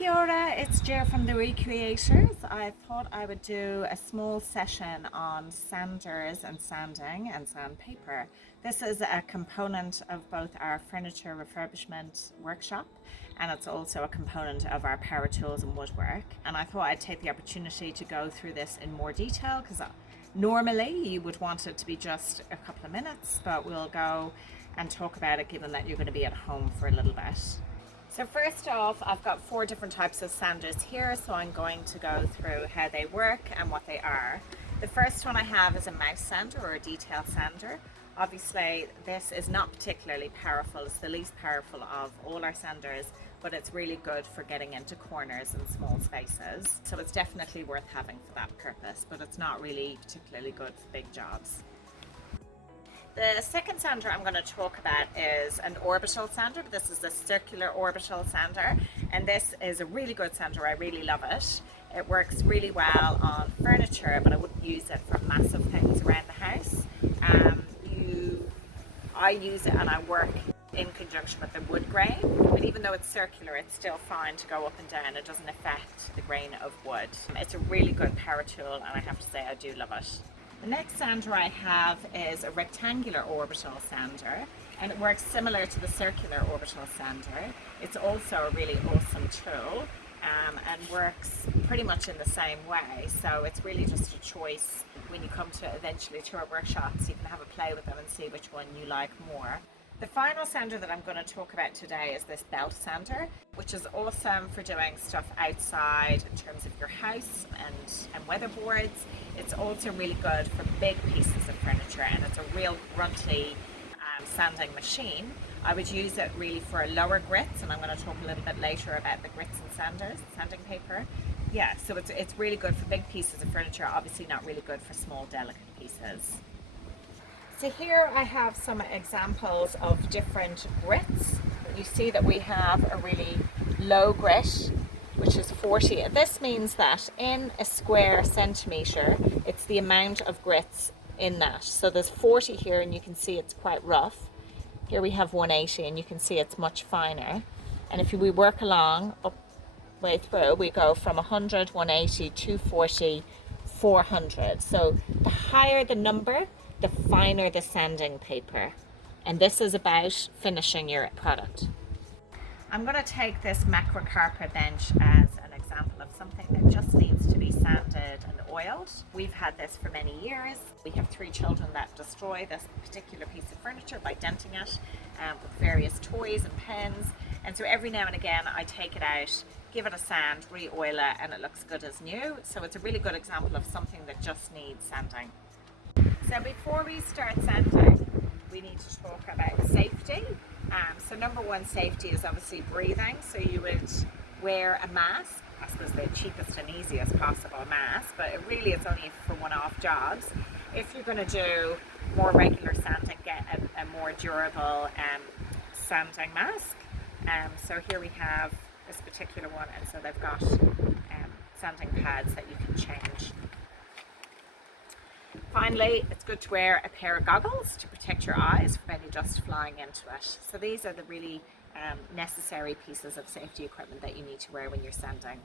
Kia ora, it's Jer from the ReCreators. I thought I would do a small session on sanders and sanding and sandpaper. This is a component of both our furniture refurbishment workshop, and it's also a component of our power tools and woodwork. And I thought I'd take the opportunity to go through this in more detail because normally you would want it to be just a couple of minutes, but we'll go and talk about it given that you're going to be at home for a little bit. So first off, I've got 4 different types of sanders here, so I'm going to go through how they work and what they are. The first one I have is a mouse sander or a detail sander. Obviously, this is not particularly powerful. It's the least powerful of all our sanders, but it's really good for getting into corners and small spaces. So it's definitely worth having for that purpose, but it's not really particularly good for big jobs. The second sander I'm going to talk about is an orbital sander. This is a circular orbital sander, and this is a really good sander. I really love it. It works really well on furniture, but I wouldn't use it for massive things around the house. I use it and I work in conjunction with the wood grain, but even though it's circular, it's still fine to go up and down. It doesn't affect the grain of wood. It's a really good power tool, and I have to say I do love it. The next sander I have is a rectangular orbital sander, and it works similar to the circular orbital sander. It's also a really awesome tool and works pretty much in the same way. So it's really just a choice when you come to eventually to our workshops. You can have a play with them and see which one you like more. The final sander that I'm going to talk about today is this belt sander, which is awesome for doing stuff outside in terms of your house and weatherboards. It's also really good for big pieces of furniture, and it's a real grunty sanding machine. I would use it really for lower grits, and I'm going to talk a little bit later about the grits and sanding paper. Yeah, so it's really good for big pieces of furniture, obviously not really good for small, delicate pieces. So here I have some examples of different grits. You see that we have a really low grit, which is 40. This means that in a square centimetre, it's the amount of grits in that. So there's 40 here, and you can see it's quite rough. Here we have 180, and you can see it's much finer. And if we work along up way through, we go from 100, 180, 240, 400. So the higher the number, the finer the sanding paper. And this is about finishing your product. I'm going to take this macro carpet bench as an example of something that just needs to be sanded and oiled. We've had this for many years. We have 3 children that destroy this particular piece of furniture by denting it with various toys and pens. And so every now and again I take it out, give it a sand, re-oil it, and it looks good as new. So it's a really good example of something that just needs sanding. So before we start sanding, we need to talk about safety. So number 1 safety is obviously breathing. So you would wear a mask, I suppose the cheapest and easiest possible mask, but it really is only for one-off jobs. If you're going to do more regular sanding, get a more durable sanding mask. So here we have this particular one, and so they've got sanding pads that you can change. Finally, it's good to wear a pair of goggles to protect your eyes from any dust flying into it. So these are the really necessary pieces of safety equipment that you need to wear when you're sanding.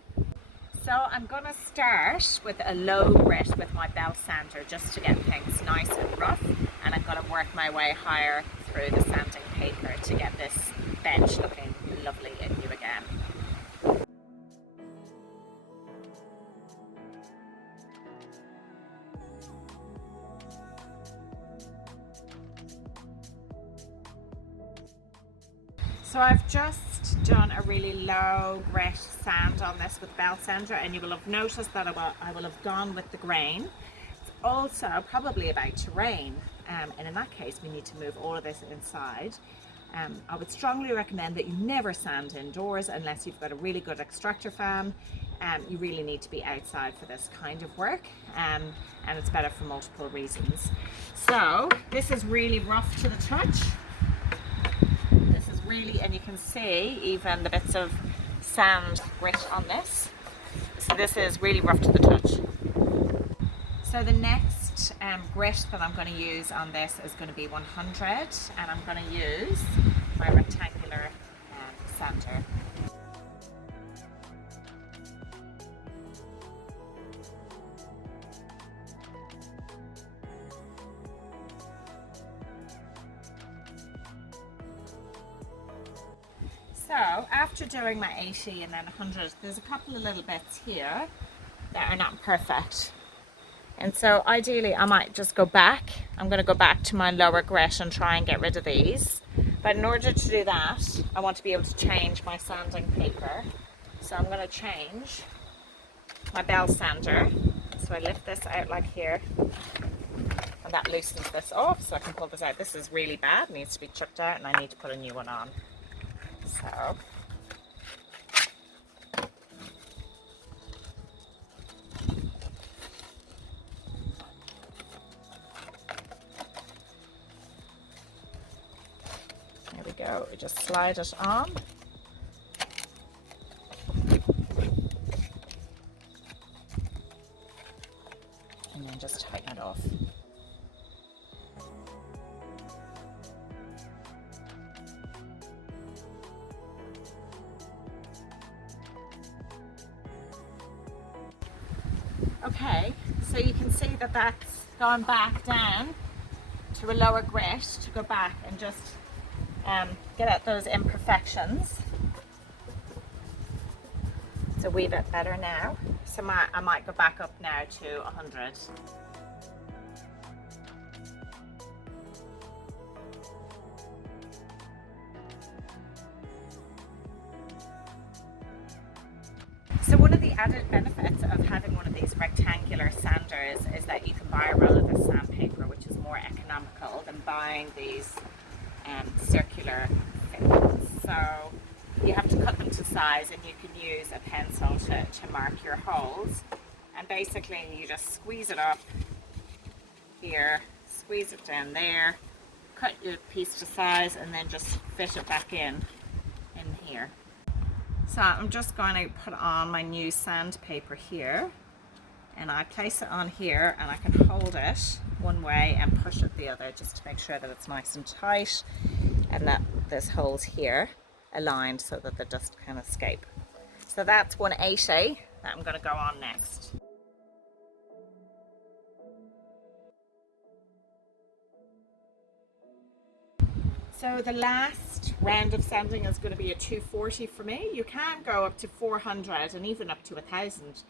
So I'm going to start with a low grit with my belt sander just to get things nice and rough, and I'm going to work my way higher through the sanding paper to get this bench looking lovely and new again. So I've just done a really low grit sand on this with belt sander, and you will have noticed that I will have gone with the grain. It's also probably about to rain, and in that case we need to move all of this inside. I would strongly recommend that you never sand indoors unless you've got a really good extractor fan. You really need to be outside for this kind of work, and it's better for multiple reasons. So this is really rough to the touch. Really, and you can see even the bits of sand grit on this. So this is really rough to the touch. So the next grit that I'm going to use on this is going to be 100, and I'm going to use my rectangular sander. So after doing my 80 and then 100, there's a couple of little bits here that are not perfect. And so ideally I might just go back. I'm going to go back to my lower grit and try and get rid of these. But in order to do that, I want to be able to change my sanding paper. So I'm going to change my bell sander. So I lift this out like here, and that loosens this off so I can pull this out. This is really bad, needs to be chucked out, and I need to put a new one on. So there we go, we just slide it on. And then just tighten it off. Okay, so you can see that that's gone back down to a lower grit to go back and just get at those imperfections. It's a wee bit better now. So I might go back up now to 100. So one of the added benefits of having one of these rectangular sanders is that you can buy a roll of this sandpaper, which is more economical than buying these circular things. So you have to cut them to size, and you can use a pencil to mark your holes. And basically you just squeeze it up here, squeeze it down there, cut your piece to size, and then just fit it back in here. So I'm just going to put on my new sandpaper here, and I place it on here, and I can hold it one way and push it the other just to make sure that it's nice and tight and that there's holes here aligned so that the dust can escape. So that's 180 that I'm going to go on next. So the last round of sanding is going to be a 240 for me. You can go up to 400 and even up to 1000,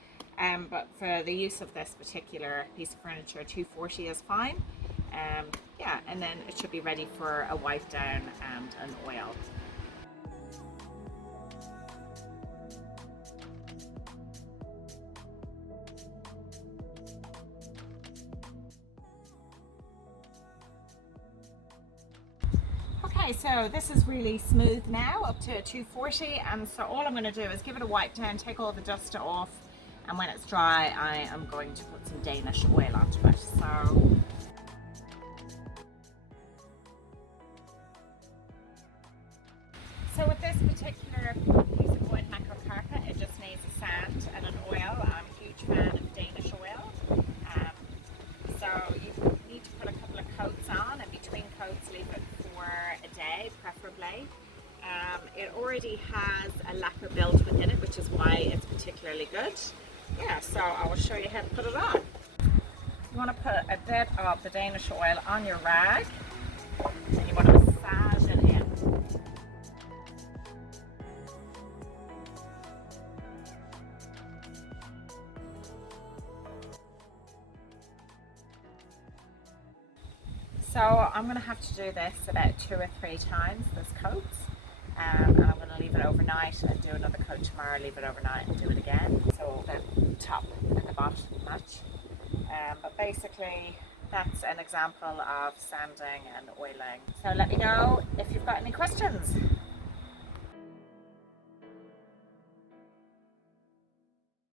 but for the use of this particular piece of furniture, 240 is fine. Yeah, and then it should be ready for a wipe down and an oil. Okay, so this is really smooth now, up to 240, and so all I'm going to do is give it a wipe down, take all the dust off, and when it's dry I am going to put some Danish oil onto it. So with this particular piece of wood macro carpet, it just needs a sand and an oil. I'm a huge fan of Danish oil. So you need to put a couple of coats on, and between coats leave it for a day preferably. It already has a lacquer built within it, which is why it's particularly good. Yeah, so I will show you how to put it on. You want to put a bit of the Danish oil on your rag, and you want to massage it in. So I'm going to have to do this about 2 or 3 times, this coat, and I'm going to leave it overnight and do another coat tomorrow, leave it overnight and do it again, so the top and the bottom match. But basically that's an example of sanding and oiling. So let me know if you've got any questions.